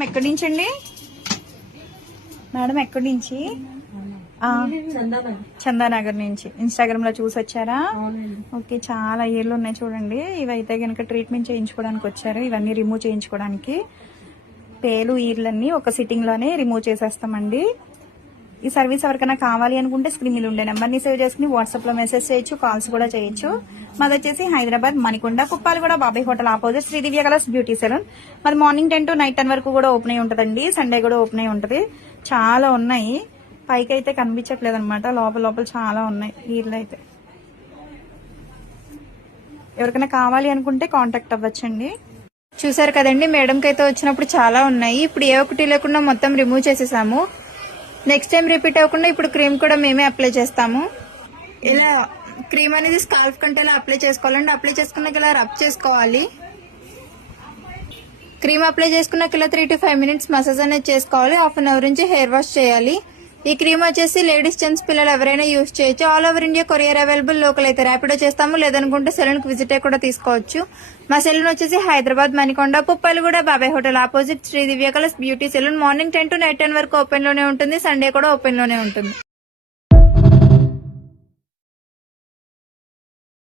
ఎక్కడి నుంచి అండి మేడం? ఎక్కడి నుంచి? చందానగర్ నుంచి. ఇన్స్టాగ్రామ్ లో చూసి వచ్చారా? ఓకే, చాలా ఏళ్ళు ఉన్నాయి చూడండి. ఇవైతే కనుక ట్రీట్మెంట్ చేయించుకోవడానికి వచ్చారు. ఇవన్నీ రిమూవ్ చేయించుకోవడానికి. పేలు ఈర్లన్నీ ఒక సిట్టింగ్ లోనే రిమూవ్ చేసేస్తామండి. ఈ సర్వీస్ ఎవరికైనా కావాలి అనుకుంటే స్క్రీన్ మీద ఉండే నెంబర్ ని సేవ్ చేసుకుని వాట్సాప్ లో మెసేజ్ చేయొచ్చు, కాల్స్ కూడా చేయొచ్చు. మాది వచ్చేసి హైదరాబాద్ మణికొండ కుప్పాలగూడ బాబాయ్ hotel opposite Shri Divya colours beauty salon. మాది మార్నింగ్ 10 to నైట్ 10 వరకు కూడా ఓపెన్ అయి ఉంటదండి. సండే కూడా ఓపెన్ అయి ఉంటది. చాలా ఉన్నాయి. పైకి అయితే కనిపించట్లేదు అనమాట, లోపల లోపల చాలా ఉన్నాయి వీళ్ళు అయితే. ఎవరికైనా కావాలి అనుకుంటే కాంటాక్ట్ అవ్వచ్చండి. చూసారు కదండి, మేడంకి అయితే వచ్చినప్పుడు చాలా ఉన్నాయి. ఇప్పుడు ఏ ఒక్కటి లేకుండా మొత్తం రిమూవ్ చేసేసాము. నెక్స్ట్ టైం రిపీట్ అవ్వకుండా ఇప్పుడు క్రీమ్ కూడా మేమే అప్లై చేస్తాము. ఇలా క్రీమ్ అనేది స్కాల్ఫ్ కంటే ఇలా అప్లై చేసుకోవాలండి. అప్లై చేసుకున్నాక ఇలా రబ్ చేసుకోవాలి. క్రీమ్ అప్లై చేసుకున్నాక ఇలా 3 to 5 minutes మసాజ్ అనేది చేసుకోవాలి. హాఫ్ అన్ అవర్ నుంచి హెయిర్ వాష్ చేయాలి. ఈ క్రీమ్ వచ్చేసి లేడీస్, జెంట్స్, పిల్లలు ఎవరైనా యూజ్ చేయొచ్చు. All over India courier available. Local అయితే ర్యాపిడో చేస్తాము, లేదనుకుంటే సెలూన్ కి విజిట్ అయ్యి కూడా తీసుకోవచ్చు. మా సెలూన్ వచ్చేసి Hyderabad Manikonda Puppalaguda Babai hotel opposite Shri Divya colours beauty salon. Morning 10 to night 10 వరకు ఓపెన్ లోనే ఉంటుంది. సండే కూడా ఓపెన్ లోనే ఉంటుంది.